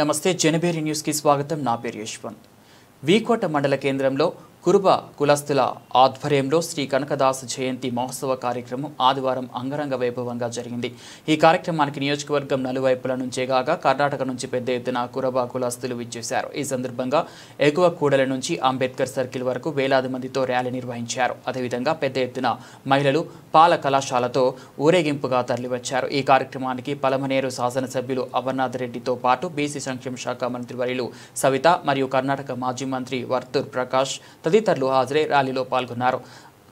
నమస్తే జనబేరి న్యూస్ కి స్వాగతం. నా పేరు యశ్వంత్. వీకోట మండల కేంద్రంలో కురుబ కులస్తుల ఆధ్వర్యంలో శ్రీ కనకదాస జయంతి మహోత్సవ కార్యక్రమం ఆదివారం అంగరంగ వైభవంగా జరిగింది. ఈ కార్యక్రమానికి నియోజకవర్గం నలువైపుల నుంచే కాగా కర్ణాటక నుంచి పెద్ద ఎత్తున కురుబ కులస్తులు విచ్చేశారు. ఈ సందర్భంగా ఎగువ కూడల నుంచి అంబేద్కర్ సర్కిల్ వరకు వేలాది మందితో ర్యాలీ నిర్వహించారు. అదేవిధంగా పెద్ద ఎత్తున మహిళలు పాల కళాశాలతో ఊరేగింపుగా తరలివచ్చారు. ఈ కార్యక్రమానికి పలమనేరు శాసనసభ్యులు అమర్నాథ్ రెడ్డితో పాటు బీసీ సంక్షేమ శాఖ మంత్రి వర్యులు సవిత మరియు కర్ణాటక మాజీ మంత్రి వర్తూర్ ప్రకాష్ తదితరులు హాజరై ర్యాలీలో పాల్గొన్నారు.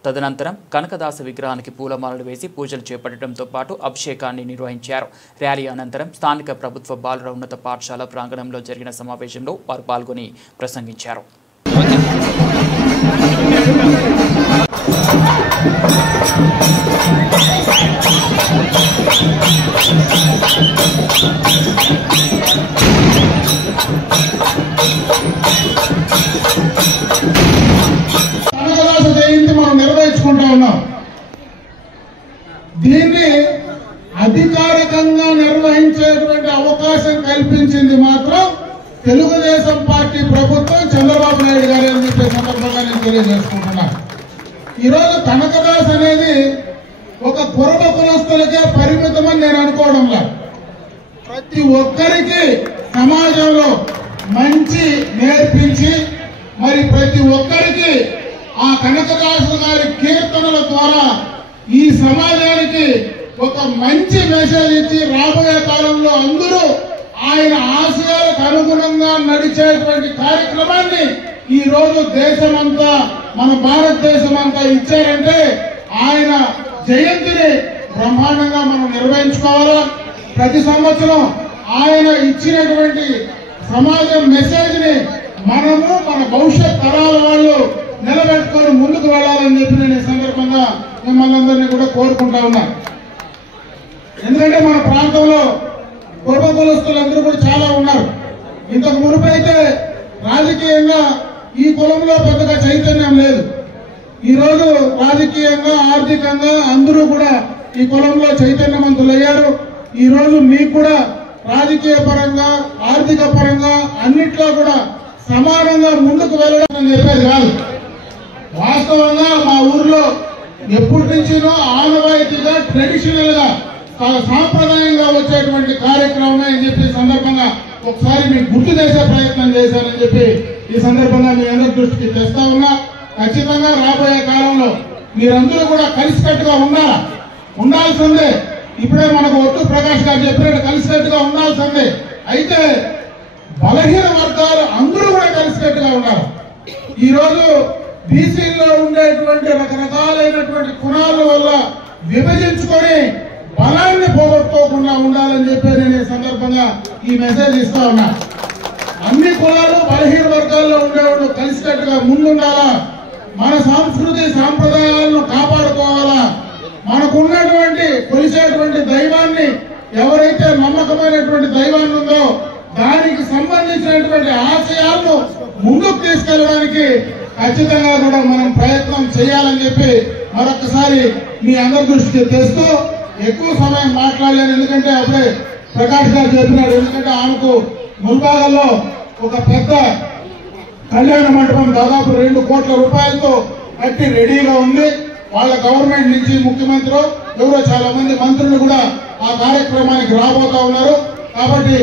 తదనంతరం కనకదాస విగ్రహానికి పూలమాలలు వేసి పూజలు చేపట్టడంతో పాటు అభిషేకాన్ని నిర్వహించారు. ర్యాలీ అనంతరం స్థానిక ప్రభుత్వ బాలుర ఉన్నత పాఠశాల ప్రాంగణంలో జరిగిన సమావేశంలో వారు పాల్గొని ప్రసంగించారు. కనకదాస జయంతి మనం నిర్వహించుకుంటా ఉన్నాం. దీన్ని అధికారికంగా నిర్వహించేటువంటి అవకాశం కల్పించింది మాత్రం తెలుగుదేశం పార్టీ ప్రభుత్వం, చంద్రబాబు నాయుడు గారు అని చెప్పే సందర్భంగా నేను తెలియజేసుకుంటున్నాను. ఈరోజు కనకదాస్ అనేది ఒక కురుబ కులస్తులకే పరిమితమని నేను అనుకోవడం లేదు. ప్రతి ఒక్కరికి సమాజంలో మంచి నేర్పించి మరి ప్రతి ఒక్కరికి ఆ కనకదాసు గారి కీర్తనల ద్వారా ఈ సమాజానికి ఒక మంచి మెసేజ్ ఇచ్చి రాబోయే కాలంలో అందరూ ఆయన ఆశయాలకు అనుగుణంగా నడిచేటువంటి కార్యక్రమాన్ని ఈ రోజు దేశమంతా, మన భారతదేశం అంతా ఇచ్చారంటే ఆయన జయంతిని బ్రహ్మాండంగా మనం నిర్వహించుకోవాలా. ప్రతి సంవత్సరం ఆయన ఇచ్చినటువంటి సమాజం మెసేజ్ ని మనము మన భవిష్యత్ తరాల వాళ్ళు నిలబెట్టుకొని ముందుకు వెళ్ళాలని చెప్పి నేను ఈ సందర్భంగా మిమ్మల్ని అందరినీ కూడా కోరుకుంటా ఉన్నా. ఎందుకంటే మన ప్రాంతంలో కురుబ కులస్తులందరూ కూడా చాలా ఉన్నారు. ఇంతకు మునుపైతే రాజకీయంగా ఈ కులంలో పెద్దగా చైతన్యం లేదు. ఈ రోజు రాజకీయంగా, ఆర్థికంగా అందరూ కూడా ఈ కులంలో చైతన్యవంతులయ్యారు. ఈ రోజు మీకు కూడా రాజకీయ పరంగా, ఆర్థిక పరంగా అన్నిట్లో కూడా సమానంగా ముందుకు వెళ్ళడం అని చెప్పేది కాదు. వాస్తవంగా మా ఊర్లో ఎప్పటి నుంచినో ఆనవాయితీగా, ట్రెడిషనల్ గా, సాంప్రదాయంగా వచ్చేటువంటి కార్యక్రమమే అని చెప్పి సందర్భంగా ఒకసారి మీకు గుర్తు చేసే ప్రయత్నం చేశానని చెప్పి ఈ సందర్భంగా మీ అందరి దృష్టికి తెస్తా ఉన్నా. ఖచ్చితంగా రాబోయే కాలంలో మీరందరూ కూడా కలిసికట్టుగా ఉండాల్సిందే. ఇప్పుడే మనకు ఒట్టు ప్రకాష్ గారు చెప్పినట్టు కలిసికట్టుగా ఉండాల్సిందే. అయితే బలహీన వర్గాలు అందరూ కూడా కలిసికట్టుగా ఉన్నారు. ఈ రోజు బీసీల్లో ఉండేటువంటి రకరకాలైనటువంటి కులాల వల్ల విభజించుకొని బలాన్ని పోగొట్టుకోకుండా ఉండాలని చెప్పి నేను ఈ సందర్భంగా ఈ మెసేజ్ ఇస్తా ఉన్నా. అన్ని కులాలు, బలహీన వర్గాల్లో ఉండేవాళ్ళు కలిసికట్టుగా ముందుండాలా. మన సంస్కృతి సాంప్రదాయాలను కాపాడుకోవాలా. మనకున్నటువంటి కొలిసేటువంటి దైవాన్ని, ఎవరైతే నమ్మకమైనటువంటి దైవాన్ని ఉందో దానికి సంబంధించినటువంటి ఆశయాలను ముందుకు తీసుకెళ్ళడానికి ఖచ్చితంగా కూడా మనం ప్రయత్నం చేయాలని చెప్పి మరొకసారి మీ అందరి దృష్టికి తెస్తూ, ఎక్కువ సమయం మాట్లాడలేను ఎందుకంటే అప్పుడే ప్రకాష్ గారు చెప్పినాడు. ఎందుకంటే ఆమెకు ముల్బాగల్లో ఒక పెద్ద కళ్యాణ మండపం దాదాపు 2 కోట్ల రూపాయలతో కట్టి రెడీగా ఉంది. వాళ్ళ గవర్నమెంట్ నుంచి ముఖ్యమంత్రి ఎవరో చాలా మంది మంత్రులు కూడా ఆ కార్యక్రమానికి రాబోతా ఉన్నారు. కాబట్టి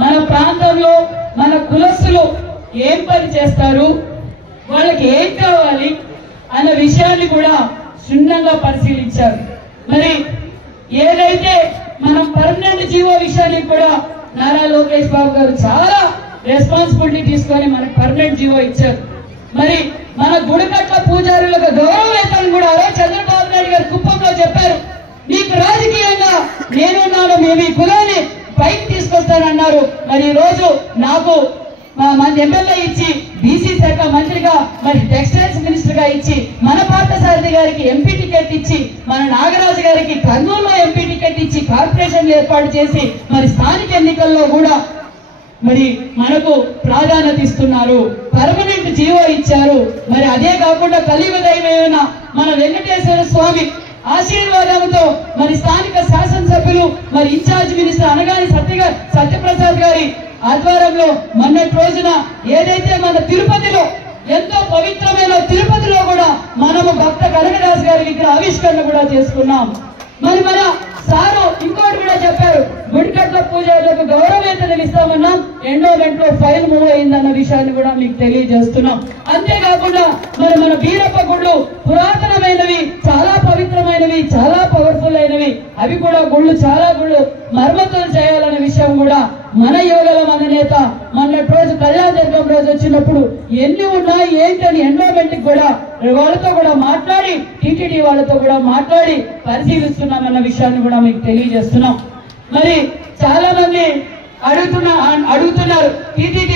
మన ప్రాంతంలో మన కులస్తులు ఏం పని చేస్తారు, వాళ్ళకి ఏం కావాలి అన్న విషయాన్ని కూడా క్షుణ్ణంగా పరిశీలించారు. మరి ఏదైతే మనం పర్మనెంట్ జీవో విషయానికి కూడా నారా లోకేష్ బాబు గారు చాలా రెస్పాన్సిబిలిటీ తీసుకొని మనకు పర్మనెంట్ జీవో ఇచ్చారు. మరి మన గుడికట్ల పూజారులకు గౌరవ వేతనం కూడా అదే చంద్రబాబు నాయుడు గారు కుప్పంలో చెప్పారు. మీకు రాజకీయంగా నేనున్నాను, మేము ఈ కులాన్ని పైకి తీసుకొస్తానన్నారు. మరి ఈ రోజు నాకు మన ఎమ్మెల్యే ఇచ్చి, బీసీ శాఖ మంత్రిగా, మరి టెక్స్టైల్స్ మినిస్టర్ గా ఇచ్చి, మన పార్థసారథి గారికి ఎంపీ టికెట్ ఇచ్చి, మన నాగరాజు గారికి కర్నూలులో ఎంపీ టికెట్ ఇచ్చి కార్పొరేషన్ ఏర్పాటు చేసి, మరి స్థానిక ఎన్నికల్లో కూడా మరి మనకు ప్రాధాన్యత ఇస్తున్నారు. పర్మనెంట్ జీవో ఇచ్చారు. మరి అదే కాకుండా కలియుగ దైవమైన మన వెంకటేశ్వర స్వామి ఆశీర్వాదంతో మరి స్థానిక శాసనసభ్యులు మరి ఇన్ఛార్జ్ మినిస్టర్ అనగాని సత్యప్రసాద్ గారి ఆధ్వర్యంలో మొన్నటి రోజున ఏదైతే మన తిరుపతిలో ఎంతో పవిత్రమైన తిరుపతిలో కూడా మనము భక్త కనకదాస్ గారి విగ్రహ ఆవిష్కరణ కూడా చేసుకున్నాం. మరి మన సారు ఇంకోటి కూడా చెప్పారు, గుడికట్ల పూజారులకు గౌరవేతనం ఇస్తామన్నాం, ఎండోమెంట్ లో ఫైల్ మూవ్ అయిందన్న విషయాన్ని కూడా మీకు తెలియజేస్తున్నాం. అంతేకాకుండా మరి మన బీరప్ప గుళ్ళు పురాతనమైనవి, చాలా పవిత్రమైనవి, చాలా పవర్ఫుల్ అయినవి, అవి కూడా గుళ్ళు చాలా గుళ్ళు మరమ్మతులు చేయాలనే విషయం కూడా మన యోగల మన నేత మొన్నటి రోజు కళ్యాణదుర్గం రోజు వచ్చినప్పుడు ఎన్ని ఉన్నాయి ఏంటని ఎండోమెంట్ కూడా వాళ్ళతో కూడా మాట్లాడి టీటీడీ వాళ్ళతో కూడా మాట్లాడి పరిశీలిస్తున్నామన్న విషయాన్ని కూడా మీకు తెలియజేస్తున్నాం. మరి చాలా మంది అడుగుతున్నారు టీటీడీ